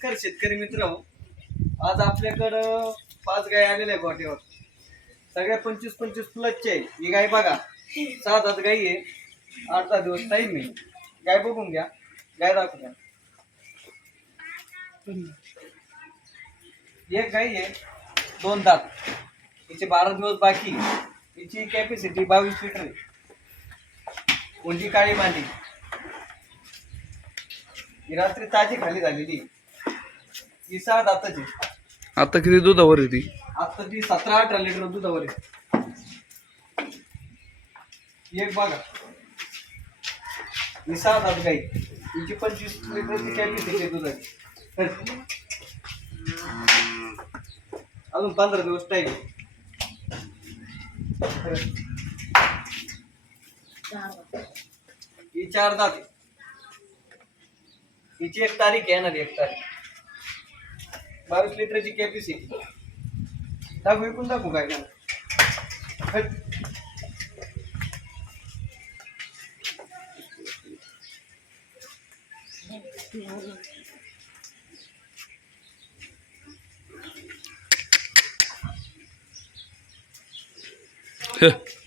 नमस्कार शेतकरी मित्र. आज आपल्याकडं पाच गाय आलेल्या आहे गोट्यावर. सगळ्या पंचवीस पंचवीस प्लसचे आहे ही गाय बघा. सात आठ गाई आहे आठ दहा दिवस टाईम आहे. गाय बघून घ्या. गाय दाखवून द्या. एक गाई आहे. दोन दात. हिचे बारा दिवस बाकी हिची कॅपॅसिटी बावीस लिटर आहे. उंची काळी मांडी? ही रात्री ताजी खाली झालेली ही सहा दाताची आता किती दुधावर आहे ती? आता ती सतरा अठरा लिटर दुधावर आहे. एक बघा. ही सहा दात गाई हिची पंचवीस लिटरची कॅपॅसिटी आहे दुधाची. अजून पंधरा दिवस टाईम ही. चार दात आहे. हिची एक तारीख आहे येणार एक तारीख. बावीस लिटरची कॅपॅसिटी दाखवू विकून दाखवू काय ना Huh.